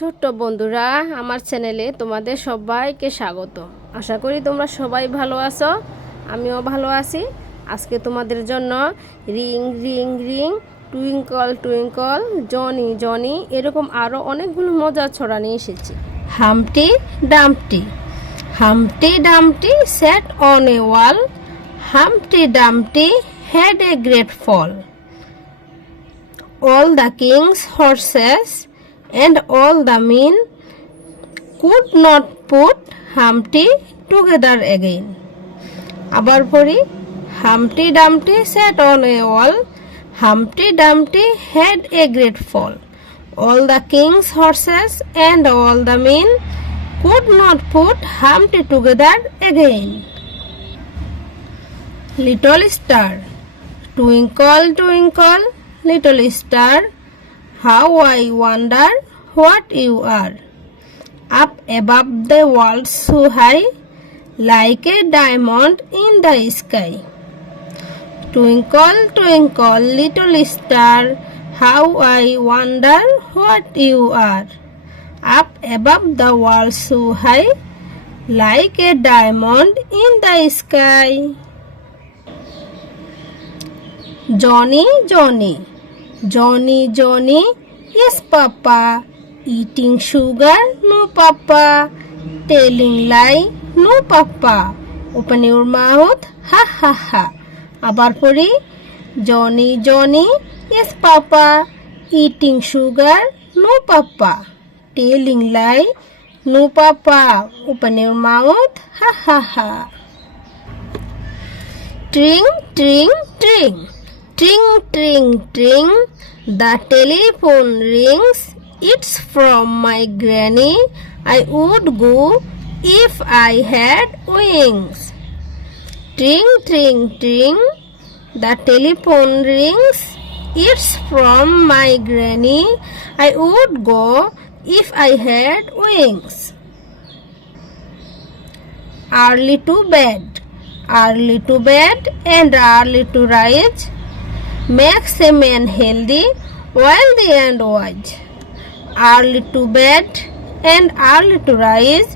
ছোট্ট বন্ধুরা, আমার চ্যানেলে তোমাদের সবাইকে স্বাগত। আশা করি তোমরা সবাই ভালো আছো, আমিও ভালো আছি। আজকে তোমাদের জন্য ring ring ring, twinkle twinkle, Johnny Johnny এরকম আরও অনেকগুলো মজার ছড়া নিয়ে এসেছি। হামটি Dumpty, হামটি Dumpty sat on a wall, Humpty Dumpty had a great fall. All the king's horses and all the men could not put Humpty together again. আবার পড়ি, Humpty Dumpty sat on a wall, Humpty Dumpty had a great fall. All the king's horses and all the men could not put Humpty together again. Little star, twinkle twinkle, little star, how I wonder what you are. Up above the world so high, like a diamond in the sky. Twinkle twinkle, little star, how I wonder what you are. Up above the world so high, like a diamond in the sky. Johnny, Johnny, Johnny, Johnny, yes papa, eating sugar, no papa, telling lie, no papa, open your mouth, ha ha ha. আবার পড়ি, Johnny, Johnny, yes papa, eating sugar, no papa, telling lie, no papa, open your mouth, ha ha ha. Tring, tring, tring, tring, tring, tring, the telephone rings, it's from my granny, I would go if I had wings. Tring, tring, tring, the telephone rings, it's from my granny, I would go if I had wings. Early to bed, early to bed and early to rise, makes a man healthy, wealthy and wise. Early to bed and early to rise,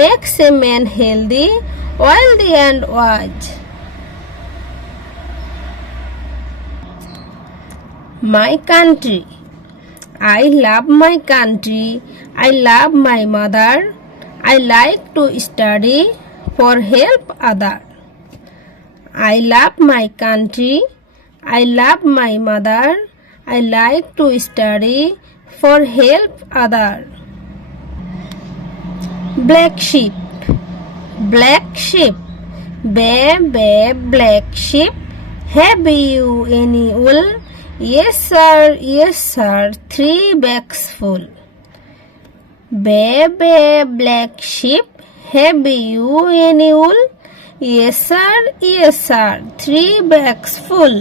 makes a man healthy, wealthy and wise. My country, I love my country, I love my mother, I like to study for help other. I love my country, I love my mother, I like to study for help other. Black sheep, black sheep, bay bay black sheep, have you any wool? Yes sir, 3 bags full. Bay bay black sheep, have you any wool? Yes sir, 3 bags full.